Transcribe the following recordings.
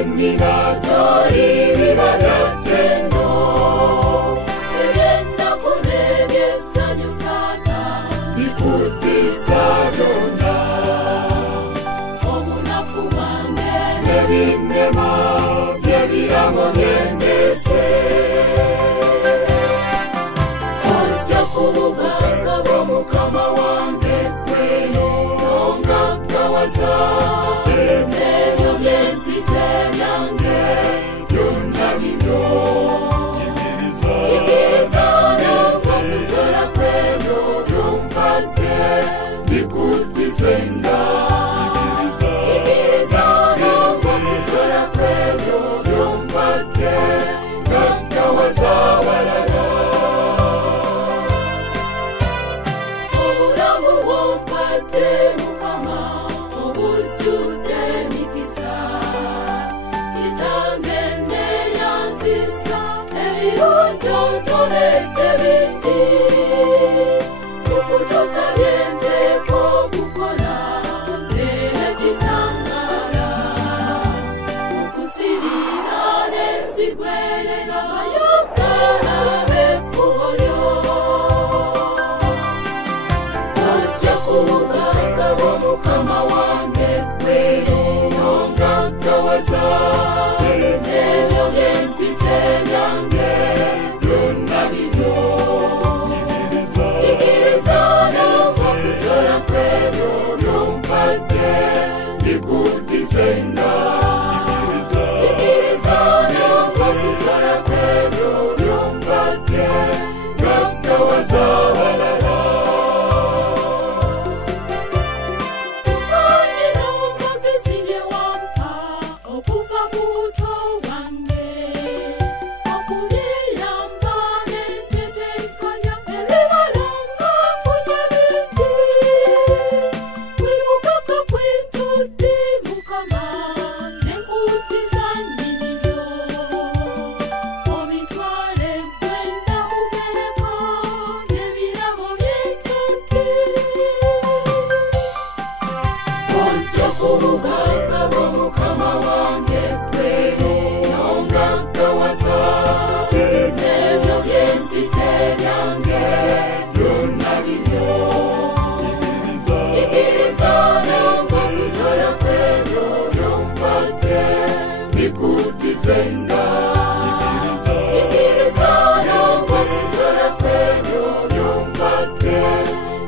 Ninato ibibagatteno egenda kunebyessanyu taata bikuddisa byonna obunafu bwange n'ebinnema by'ebiramu by'endeese ojja kubugagga bwa mukama wange ggwe n'ongaggawaza ebyo by'empita ebyange byonna bibyo yigiriza nova okutola kwebyo byompadde bikuddisenga yigiriza nova okutola kwebyo byompadde gaggawaza abalala obulamu bwompadde mukama obujjudde emikisa kitange neyanzisa ebirungi ontoledde bingi tukutusabye nteeka okukola era kitangaala okusirira n'enzigwerera bayogala b'ekkubo lyo ojja kubugagga bwa mukama wange ggwe n'ongaggawaza ebyo by'empita ebyange byonna bibyo yigiriza nova okutola kwebyo byompadde bikuddisenga yigiriza nova okutola kwebyo byompadde gaggawaza abalala olina amagezi bye wampa okuva mu buto bwange okubyeyamba n'entetenkanya ebibala nga nfunye bingi kwibukaka kwentudde mukama ne nkuddiza nnyinibyo obitwale ggwe ndamugereka n'ebirabo by'entudde ojja kubugagga bwa mukama wange ggwe n'ongaggawaza ebyo by'empita ebyange byonna bibyo yigiriza nova okutola kwebyo byompadde bikuddisenga yigiriza nova okutola kwebyo byompadde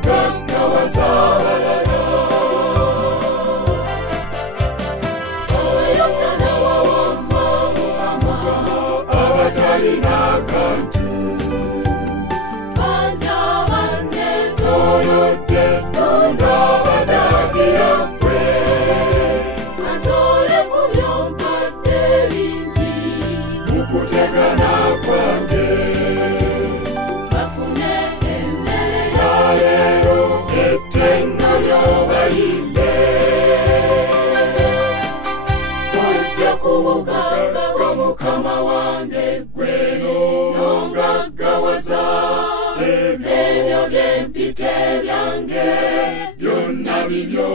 gaggawaza abalala oyotana wawamma mukama abatalina kantu banja bannetoolodde tunda badagira ggwe atole ku byompadde bingi mukutegana kwange bafune emmere ya leero ettenga ly'obayimbe ojja kubugagga bwa mukama wange ggwe n'ongaggawaza ebyo by'empita ebyange byonna bibyo